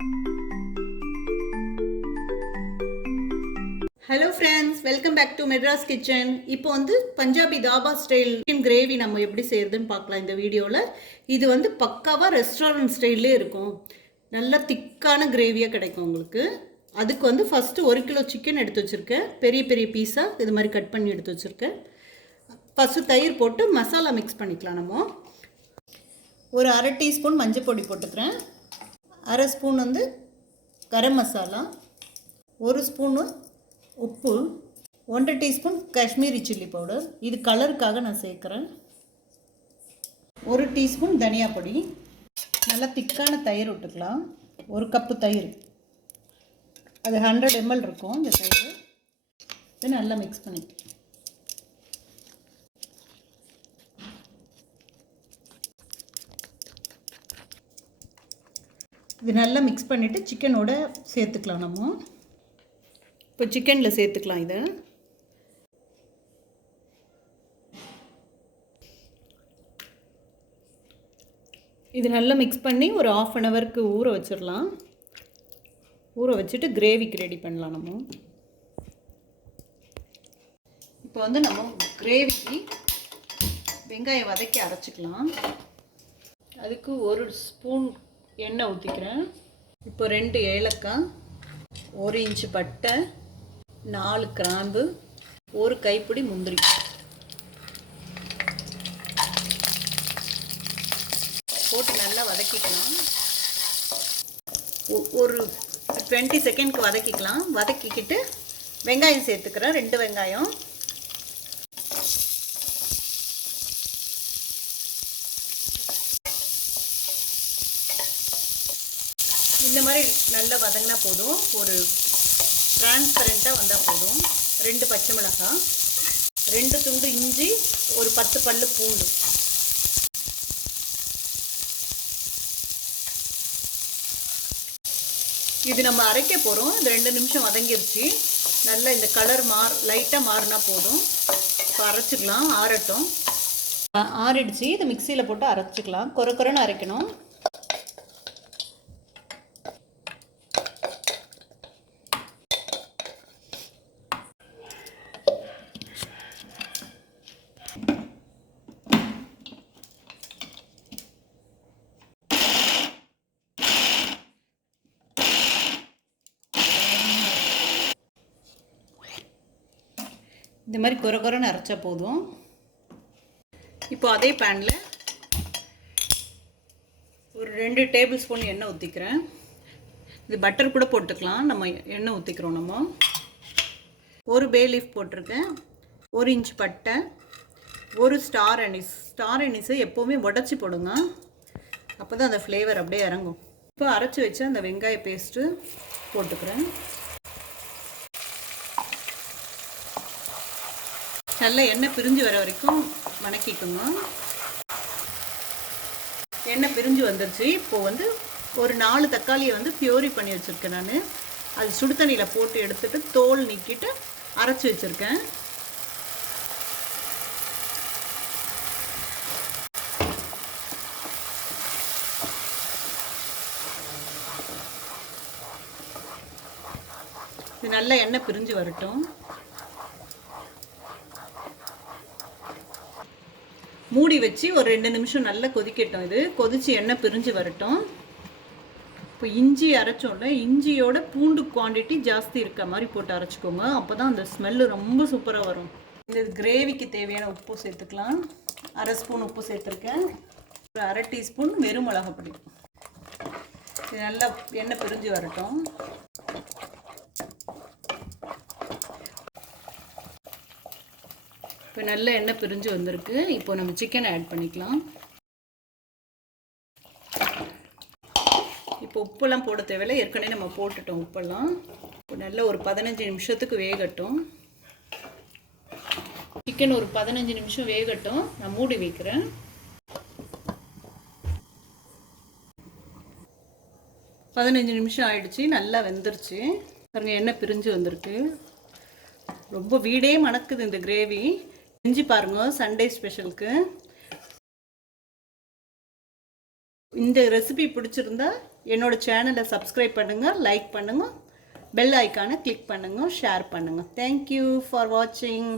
Hello friends, welcome back to Madras kitchen. இப்போ வந்து Punjabi dhaba style chicken gravy நம்ம எப்படி செய்யறதுன்னு பார்க்கலாம் இந்த வீடியோவில். இது வந்து பக்காவாக ரெஸ்டாரண்ட் ஸ்டைல்லே இருக்கும். நல்ல திக்கான கிரேவியாக கிடைக்கும் உங்களுக்கு. அதுக்கு வந்து ஃபஸ்ட்டு 1 கிலோ சிக்கன் எடுத்து வச்சுருக்கேன். பெரிய பெரிய பீஸாக இது மாதிரி கட் பண்ணி எடுத்து வச்சுருக்கேன். ஃபஸ்ட்டு தயிர் போட்டு மசாலா மிக்ஸ் பண்ணிக்கலாம். நம்ம ஒரு 1/2 டீஸ்பூன் மஞ்சள் பொடி போட்டுக்கிறேன். 1/2 ஸ்பூன் வந்து கரம் மசாலா, 1 ஸ்பூனு உப்பு, 1/2 டீஸ்பூன் காஷ்மீரி சில்லி பவுடர், இது கலருக்காக நான் சேர்க்குறேன். 1 டீஸ்பூன் தனியா பொடி. நல்லா திக்கான தயிர் விட்டுக்கலாம். 1 கப்பு தயிர், அது 100 ml இருக்கும் இந்த தயிர். இது நல்லா மிக்ஸ் பண்ணிக்கலாம். இது நல்லா மிக்ஸ் பண்ணிவிட்டு சிக்கனோட சேர்த்துக்கலாம். நம்ம இப்போ சிக்கனில் சேர்த்துக்கலாம். இது நல்லா மிக்ஸ் பண்ணி ஒரு 1/2 ஹவருக்கு ஊற வச்சிடலாம். ஊற வச்சுட்டு கிரேவிக்கு ரெடி பண்ணலாம். நம்ம இப்போ வந்து நம்ம கிரேவிக்கு வெங்காயம் வதக்கி அரைச்சிக்கலாம். அதுக்கு 1 ஸ்பூன் எண்ணெய் ஊற்றிக்கிறேன். இப்போ 2 ஏலக்காய், 1 இன்ச்சு பட்டை, 4 கிராம்பு, 1 கைப்பிடி முந்திரி போட்டு நல்லா வதக்கிக்கலாம். ஒரு 20 செகண்ட்க்கு வதக்கிக்கலாம். வதக்கிக்கிட்டு வெங்காயம் சேர்த்துக்கிறேன். 2 வெங்காயம். இந்த மாதிரி நல்லா வதங்கினா போதும். ஒரு டிரான்ஸ்பரண்ட்டாக வந்தால் போதும். 2 பச்சை மிளகாய், 2 துண்டு இஞ்சி, ஒரு 10 பல்லு பூண்டு. இது நம்ம அரைக்க போகிறோம். இந்த 2 நிமிஷம் வதங்கிருச்சு. நல்லா இந்த கலர் லைட்டாக மாறினா போதும். இப்போ அரைச்சிக்கலாம். ஆறட்டும். ஆறிடுச்சு. இதை மிக்சியில் போட்டு அரைச்சிக்கலாம். கொரன்னு அரைக்கணும். இந்த மாதிரி கொரன்னு அரைச்சா போதும். இப்போ அதே பேனில் ஒரு 2 டேபிள் ஸ்பூன் எண்ணெய் ஊற்றிக்கிறேன். இது பட்டர் கூட போட்டுக்கலாம். நம்ம எண்ணெய் ஊற்றிக்கிறோம். நம்ம 1 பே லீஃப் போட்டிருக்கேன். 1 இன்ச் பட்டை, 1 ஸ்டார் அனீஸை எப்போவுமே உடச்சி போடுங்க. அப்போ தான் அந்த ஃப்ளேவர் அப்படியே இறங்கும். இப்போ அரைச்சி வச்சு அந்த வெங்காய பேஸ்ட்டு போட்டுக்கிறேன். நல்லா எண்ணெய் பிரிஞ்சு வர வரைக்கும் வணக்கிக்கோங்க. எண்ணெய் பிரிஞ்சு வந்துருச்சு. இப்போது வந்து ஒரு 4 தக்காளியை வந்து பியூரி பண்ணி வச்சுருக்கேன். நான் அது சுடு தண்ணியில் போட்டு எடுத்துகிட்டு தோல் நீக்கிட்டு அரைச்சி வச்சுருக்கேன். இது நல்லா எண்ணெய் பிரிஞ்சு வரட்டும். மூடி வச்சு ஒரு 2 நிமிஷம் நல்லா கொதிக்கட்டும். இது கொதித்து எண்ணெய் பிரிஞ்சு வரட்டும். இப்போ இஞ்சி அரைச்சோம்ல, இஞ்சியோட பூண்டு குவான்டிட்டி ஜாஸ்தி இருக்க மாதிரி போட்டு அரைச்சிக்கோங்க. அப்போ தான் அந்த ஸ்மெல்லு ரொம்ப சூப்பராக வரும். இந்த கிரேவிக்கு தேவையான உப்பு சேர்த்துக்கலாம். 1/2 ஸ்பூன் உப்பு சேர்த்துருக்கேன். ஒரு 1/2 டீஸ்பூன் வெறும் மிளகாய் பொடி. இது நல்லா எண்ணெய் பிரிஞ்சு வரட்டும். இப்போ நல்ல எண்ணெய் பிரிஞ்சு வந்திருக்கு. இப்போ நம்ம சிக்கனை ஆட் பண்ணிக்கலாம். இப்போ உப்பெல்லாம் போட தேவையில்லை, ஏற்கனவே நம்ம போட்டுட்டோம் உப்பெல்லாம். இப்போ நல்ல ஒரு 15 நிமிஷத்துக்கு வேகட்டும். சிக்கன் ஒரு 15 நிமிஷம் வேகட்டும். நான் மூடி வைக்கிறேன். பதினஞ்சு நிமிஷம் ஆயிடுச்சு. நல்லா வெந்துருச்சு. பாருங்க, எண்ணெய் பிரிஞ்சு வந்திருக்கு. ரொம்ப வீடே மணக்குது இந்த கிரேவி. செஞ்சு பாருங்க சண்டே ஸ்பெஷலுக்கு. இந்த ரெசிபி பிடிச்சிருந்தா என்னோட சேனலை சப்ஸ்கிரைப் பண்ணுங்கள், லைக் பண்ணுங்கள், பெல் ஐக்கானை கிளிக் பண்ணுங்கள், ஷேர் பண்ணுங்கள். தேங்க்யூ ஃபார் வாட்சிங்.